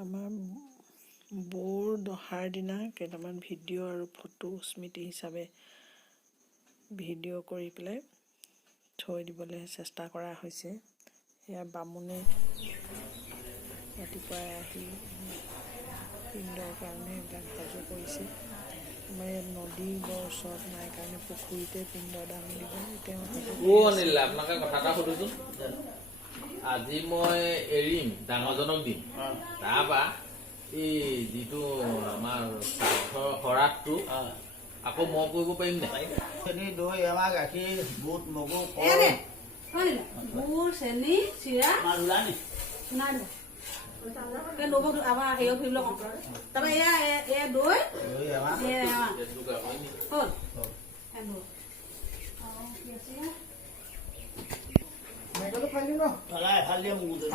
আমাৰ বৌৰ দহাৰ দিনা কেইটামান ভিডিঅ' আৰু ফটো স্মৃতি হিচাপে ভিডিঅ' কৰি পেলাই থৈ দিবলৈ চেষ্টা কৰা হৈছে। সেয়া বামুণে ৰাতিপুৱাই আহি পিণ্ডৰ কাৰণে এইবিলাক সাজু কৰিছে। আমাৰ ইয়াত নদী বৰ ওচৰত নাই কাৰণে পুখুৰীতে পিণ্ড দান দিব। তেওঁ অনিল আপোনাকে কথা এটা সুধোচোন। আজি মই এৰিম ডাঙৰজনক দিম, তাৰপৰা এই যিটো আমাৰ শৰাতটো আকৌ মই কৰিব পাৰিম নাই? চেনি দৈ আমাৰ গাখীৰ বুট মগু গুৰ চেনি চিৰা নাই আমাৰ হেৰিও ফুৰিব তাৰপৰা এয়া দৈ ভাল দিয়ে মগু দৈ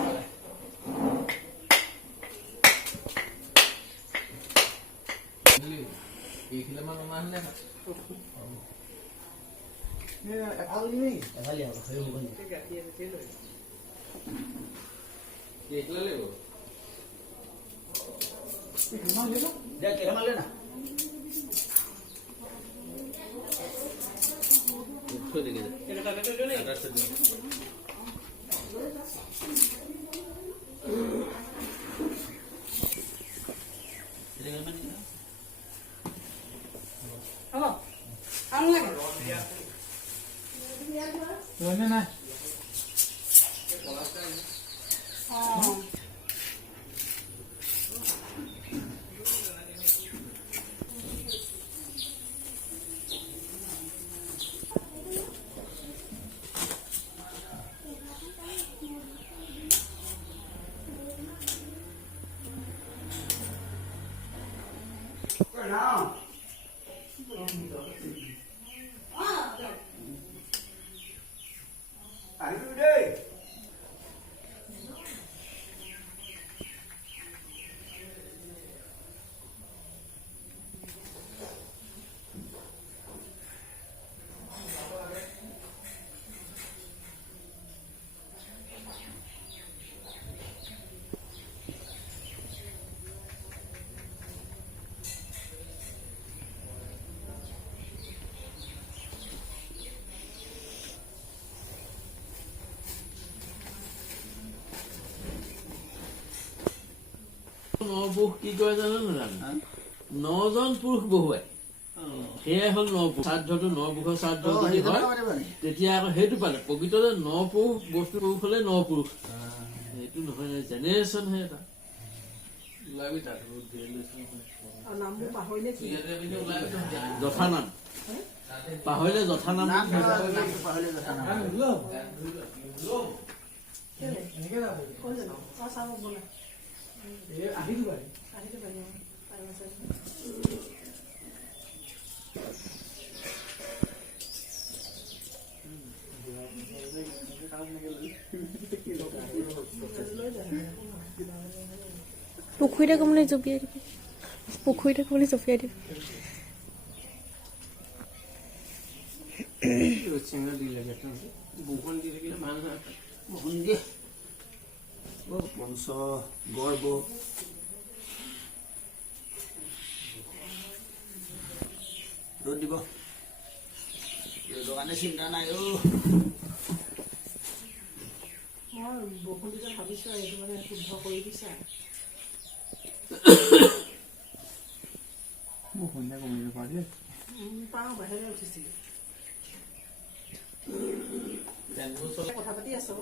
এইখিলে মান নাহিলে নাই নপুৰুষ কি কয় জানো নাজানো, 9জন পুৰুষ বহুৱাই সেয়াই হ'ল নপুৰুষ। শ্ৰাদ্ধটো নপুৰুষৰ শ্ৰাদ্ধ যদি হয় তেতিয়া আকৌ সেইটো পালে প্ৰকৃততে 9 পুৰুষ বস্তু পুৰুষ হলে 9 পুৰুষ, সেইটো নহয় জেনেৰেশ্যনহে এটা ওলাবি তাত যথানাম পাহৰিলে যথানাম পুখুৰীতে কমলে জপিয়াই দিব, পুখুৰীতে কমলে জপিয়াই দিব। পঞ্চ গড় ৰ'দ দিব কাৰণে চিন্তা নাই। মই বৰষুণ দিলে ভাবিছোঁ এইটো মানে শুদ্ধ কৰি দিছা। পাওঁ বাহিৰলৈ উঠিছিল কথা পাতি আছো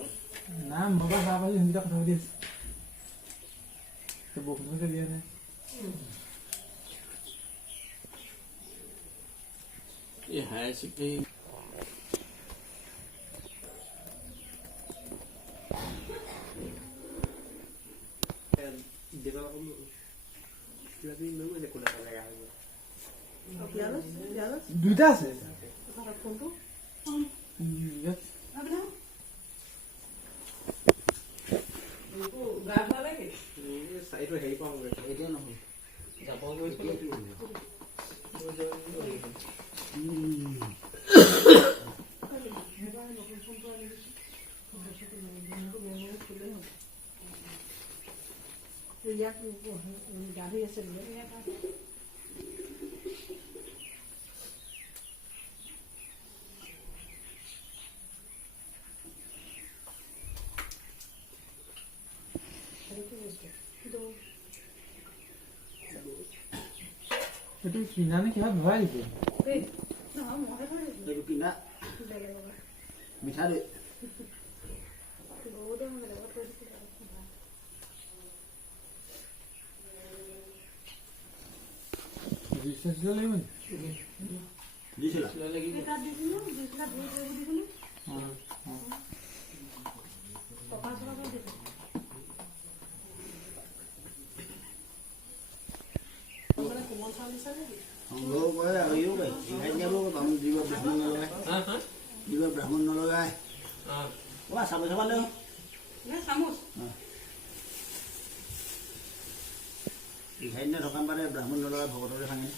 না মোবাইল চাহ পাতি হিন্দীতে কথা পাতি আছে বৰষুণকে দিয়া নাই। এই হায়াৰ ছেকেণ্ডেৰী দুইটা আছে ফোনটো গা ভাল লাগে চাইটো হেৰি পাওঁ এতিয়া নহয় যাব ইয়াক গা ধুই আছে বোলে এইটো কিনা নে কিবা ভৰাই দিছে এইটো কিনা মিঠা দৈ বিশ্বাস লাগিব নি দিছিলা সংগ্ৰহ কৰে আৰু ইও গাই দিব ব্ৰাহ্মণ নলগাই দিব ব্ৰাহ্মণ নলগাই চাব চাবা লৈ চামুচ ইঘাই দিনা দোকান পালে ব্ৰাহ্মণ নলগাই ভকতৰে ভাঙে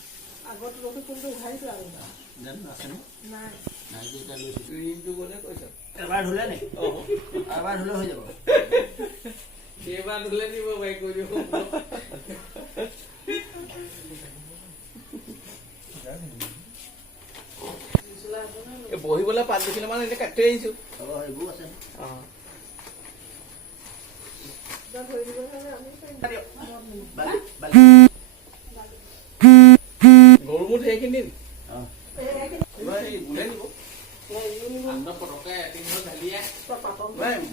আগত ৰবি কোনটো উঘাৰিছো আৰু জানো আছেনে নাই নাই যে এতিয়া লৈছোঁ ঋণটো গ'লে কৈছ এবাৰ ধুলে নি এবাৰ ধুলে হৈ যাব এইবাৰ ধুলে নিব পাৰি কৈ দিব বহিবলৈ 5 কিলো মান এতিয়া কাটি থৈ আহিছো হ'ব সেইবোৰ আছে বালি বালি গৰু মুঠ সেইখিনি অঁ এইবাৰ এই গোলে নিব ঠাণ্ডা পটকে এদিনত ঢালিয়ে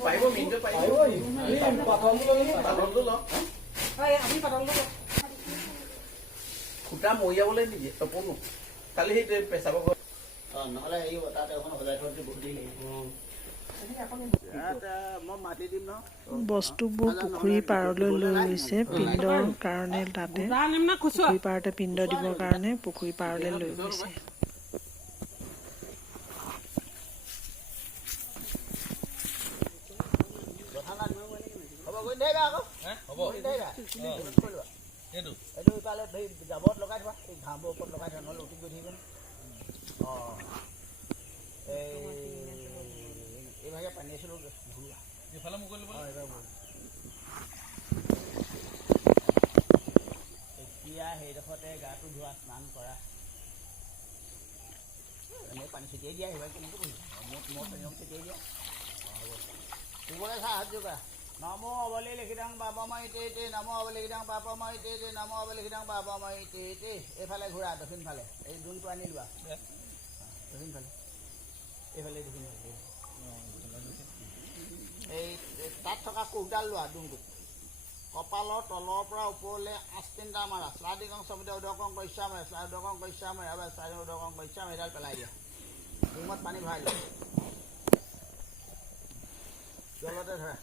পাৰিব মিনিটত পাৰিব পাতলটো লওক আমি পাতলটো সূতা মৰিয়াবলৈ নিদিয়ে তপনো খালি সেই পেচাবৰ ঘৰত অঁ নহ'লে এই তাত এখন সজাই থৈ বহুত দেৰি মই মাতি দিম ন বস্তুবোৰ পুখুৰীৰ পাৰলৈ লৈ গৈছে পিণ্ডৰ কাৰণে তাতে পুখুৰী পাৰতে পিণ্ড দিবৰ কাৰণে পুখুৰী পাৰলৈ লৈ গৈছে হ'ব গৈ দেবা আকৌ হ'ব দেবা এইটো ইফালে জাবৰত লগাই থোৱা এই ঘাঁহবোৰ ওপৰত লগাই থোৱা নহ'লে উঠি গৈ থাকিব অঁ এইভাগে পানী আছিলোঁ ঘূৰোৱা এইফালে মুকলি এতিয়া সেইডোখৰতে গাটো ধোৱা স্নান কৰা এনেই পানী ছটিয়াই দিয়া সেইভাগে কেনেকৈ বহিবা মই পানী ছটিয়াই দিয়া হ'ব কোবলে চা হাত যোগা নমো অবলি লিখিদাং বাবাময় তে নমো অবলি লিখিদাং বাবাময় তে নমো অবলি লিখিদাং বাবাময় তে এইফালে ঘূৰা দক্ষিণ ফালে এই দোনটো আনি লোৱা দক্ষিণ ফালে এইফালে দক্ষিণ ফালে এই তাত থকা কোকডাল লোৱা দোনটোত কপালৰ তলৰ পৰা ওপৰলৈ 8-3টা মাৰা শ্লাদিকং সমিতি উদকং কৈছামে উদকং কৈছামে এবাৰ চাৰি উদকং কৈছামে এডাল পেলাই দিয়া ৰুমত পানী ভৰাই লোৱা জলতে ধৰা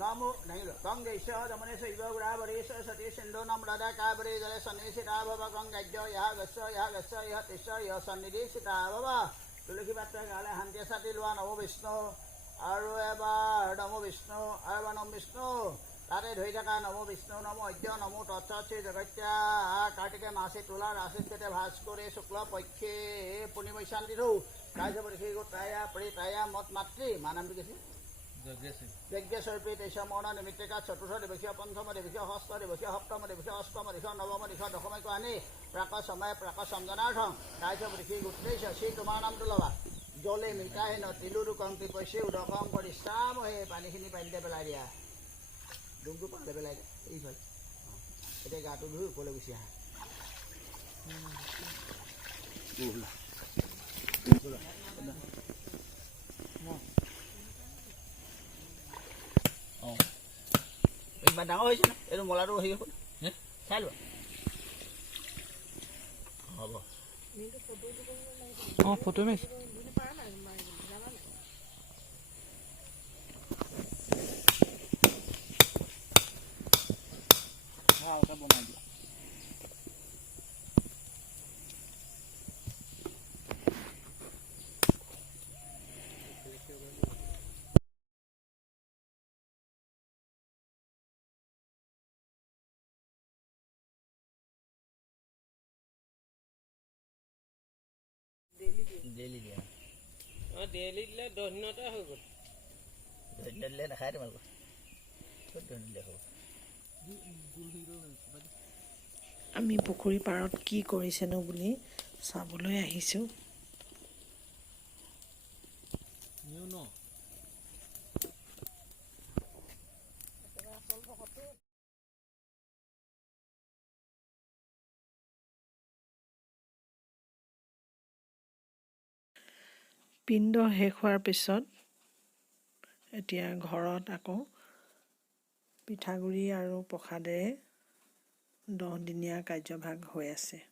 নমো দাঙি লোৱা কং গৈছ দমনে শৈব গুড়া বৰিষ সতী সিন্ধু নম ৰাধা কাবৰি জলে সন্নি সীতা ভৱ কং গাজ্য ইহা গছ ইহ তিষ্ঠ ইহ সন্নিধি সীতা ভৱ তুলসী পাত্ৰ গালে শান্তি ছাতি লোৱা নমো বিষ্ণু আৰু এবাৰ নমো বিষ্ণু আৰু এবাৰ নম বিষ্ণু তাতে ধৰি থকা নমো বিষ্ণু নমো অদ্য নমো তৎসৎ জগত্যা কাৰ্তিকে মাছে তোলা ৰাশিস্থিতে ভাস কৰি শুক্ল পক্ষে পূৰ্ণিমশান্তি ধৌ কাৰ্য দেখি গোটায়া পৰিতায়া মত মাতৃ মা নামটো কৈছে যজ্ঞস্বৰূপী তেইশ মৌন নিমিত্তিকা চতুৰ্থ দিৱসীয় পঞ্চম দিৱসীয় ষষ্ঠ দিৱসীয় সপ্তম দিৱসীয় অষ্টম দিৱসীয় নৱম দিৱসীয় দশমীকো আনি প্ৰাক সময় প্ৰাক সঞ্জনাৰ্থম কাৰ্য দেখি গোটেই শ্ৰী তোমাৰ নামটো ল'বা জলে মিঠাই ন তিলুৰু কংকি কৈছে উদকং পৰিশ্ৰাম হৈ পানীখিনি পানীতে পেলাই দিয়া ডুমটো পালে পেলাই দিয়া এইফালে এতিয়া গাটো ধুই ওপৰলৈ গুচি আহা ইমান ডাঙৰ হৈছে ন এইটো মলাটো হেৰি হ'ল চাই লোৱা হ'ব অঁ ফটো মাৰিছোঁ বনাই দিয়া ডেইলি দিয়া ডেইলি দিলে 10 দিনতে হৈ গ'ল 10 দিন দিলে নাখায় তোমালোকৰ ক'ত 10 দিন হ'ব আমি পুখুৰী পাৰত কি কৰিছেনো বুলি চাবলৈ আহিছোঁ। পিণ্ড শেষ হোৱাৰ পিছত এতিয়া ঘৰত আকৌ পিঠাগুড়ি আৰু প্ৰসাদেৰে 10 দিনীয়া কাৰ্যভাগ হৈ আছে।